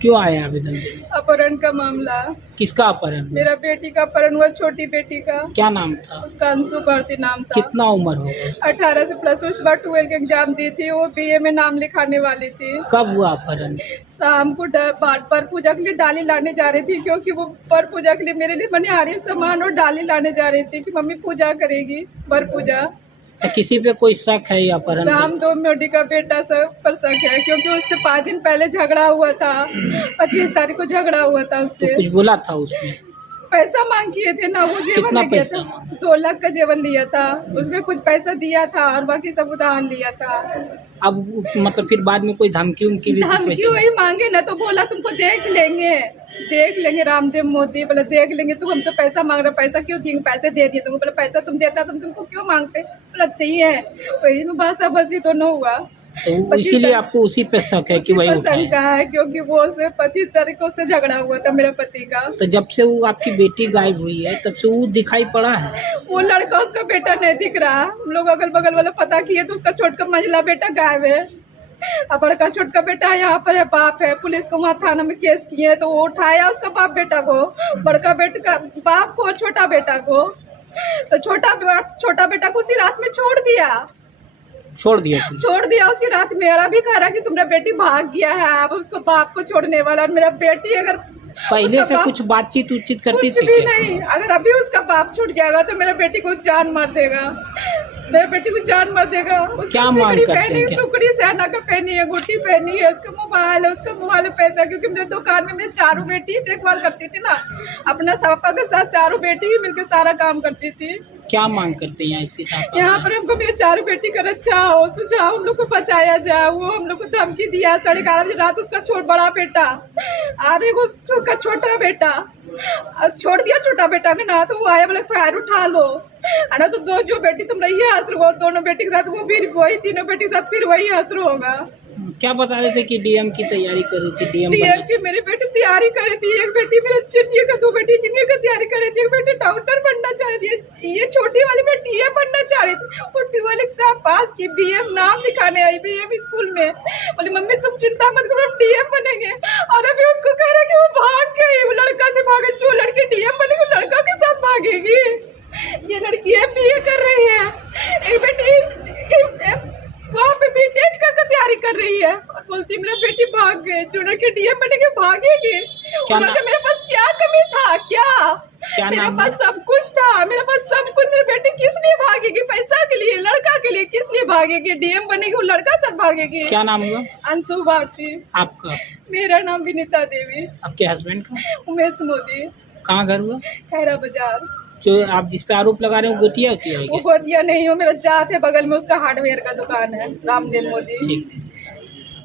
क्यों आए आवेदन देने? अपहरण का मामला। किसका अपहरण हुआ? मेरा बेटी का अपहरण हुआ, छोटी बेटी का। क्या नाम था? उसका अंशु भारती नाम था। कितना उम्र होगा? 18 से प्लस। उस बार 12 के एग्जाम दी थी, वो बीए में नाम लिखाने वाली थी। कब हुआ अपहरण? शाम को पर पूजा के लिए डाली लाने जा रही थी, क्योंकि वो पर पूजा के लिए मेरे लिए मनिहारी सामान और डाली लाने जा रही थी कि मम्मी पूजा करेगी, पर पूजा। तो किसी पे कोई शक है या अपहरण? राम दो मोदी का बेटा सब पर शक है, क्योंकि उससे 5 दिन पहले झगड़ा हुआ था। 25 तारीख को झगड़ा हुआ था उससे। तो कुछ बोला था उसमें? पैसा मांग किए थे ना, वो जेवर कितना लेके पैसा? 2 लाख का जेवर लिया था। उसमें कुछ पैसा दिया था और बाकी सब उधार लिया था। अब मतलब फिर बाद में कोई धमकी उनकी भी? धमकी वही मांगे ना, तो बोला तुमको देख लेंगे रामदेव मोदी। बोला देख लेंगे, तू हमसे पैसा मांग रहा, पैसा क्यों दिए? पैसे दे दिए तुमको। बोला पैसा तुम देता तुम तुमको क्यों मांगते? बोला सही है। वही में भाषा बसी दोनों हुआ। तो इसीलिए आपको उसी पे शक है कि वही उठाए? शंका है, क्योंकि वो से 25 तारीख को से झगड़ा हुआ था मेरे पति का। तो जब से वो आपकी बेटी गायब हुई है तब से वो दिखाई पड़ा है? वो लड़का उसका बेटा नहीं दिख रहा। हम लोग अगल बगल वाला पता किए तो उसका छोटका मंझला बेटा गायब है। अब बड़का छोटका बेटा यहाँ पर है, बाप है। पुलिस को वहाँ थाना में केस किए तो वो उठाया उसका बाप बेटा को, बड़का बेटे का बाप को, छोटा बेटा को। तो छोटा बेटा को उसी रात में छोड़ दिया उसी रात में। और अभी कह रहा कि तुम्हारा बेटी भाग गया है, अब उसको बाप को छोड़ने वाला। और मेरा बेटी अगर पहले से कुछ बातचीत करती थी? कुछ भी नहीं। अगर अभी उसका बाप छूट जाएगा तो मेरा बेटी को जान मार देगा। मेरे बेटी को जान मार देगा। क्या मांग करते हैं? सुकड़ी सहना का पहनी है, गुट्टी पहनी है, उसका मोबाइल है, पैसा। क्योंकि मेरे दुकान में मेरी 4 बेटी देखभाल करती थी ना, अपना पापा के साथ 4 बेटी ही मिलकर सारा काम करती थी। क्या मांग करते हैं इसके साथ? यहाँ पर हमको मेरी 4 बेटी का रक्षा हो, सुझाव, हम लोग को बचाया जाए। वो हम लोग को धमकी दिया। 11:30 बजे रात उसका बड़ा बेटा और एक उसका छोटा बेटा छोड़ दिया। छोटा बेटा के ना तो वो आया, बोले फायर उठा लो, है ना। तो जो बेटी तुम रही है हंस रहो, दोनों बेटी के साथ वो फिर वही, तीनों बेटी के साथ फिर वही हंस रहा होगा। क्या बता रहे थे कि डीएम की तैयारी कर रही थी? डीएम की मेरी बेटी तैयारी कर रही थी। एक बेटी मेरे इंजीनियर का, 2 बेटी इंजीनियर का तैयारी कर रही थी। एक बेटी डॉक्टर बनना चाह रही थी। ये छोटी वाली बेटी ये बनना चाह रही थी। वो 12 एग्जाम पास की, बीएम नाम लिखाने आई बीएम स्कूल में। बोली मम्मी तुम चिंता मत करो, हम डीएम बनेंगे। और अभी उसको कह रहा कि वो भाग गई, वो लड़का से भागे। जो लड़की डीएम बनेगी वो लड़का के साथ भागेगी। ये लड़की बीए कर रही है। एक बेटी वहाँ पे बीटेक का तैयारी कर रही है और बोलती मेरा बेटी भाग गए। जो लड़के डीएम बनेंगे भागेगी। मेरे पास क्या कमी था? क्या मेरे पास सब कुछ था। मेरे पास सब कुछ। मेरी बेटी किस लिए भागेगी? पैसा के लिए, लड़का के लिए। किस लिए भागेगी? डीएम बनेगी वो लड़का साथ भागेगी। क्या नाम हुआ? अंशु भारती। आपका? मेरा नाम विनीता देवी। आपके हस्बैंड का? उमेश मोदी। कहाँ घर हुआ? खैरा बाजार। जो आप जिस पे आरोप लगा रहे हो गोतिया होती है? वो गोतिया नहीं हो, मेरा जात है बगल में, उसका हार्डवेयर का दुकान है। रामदेव मोदी। ठीक।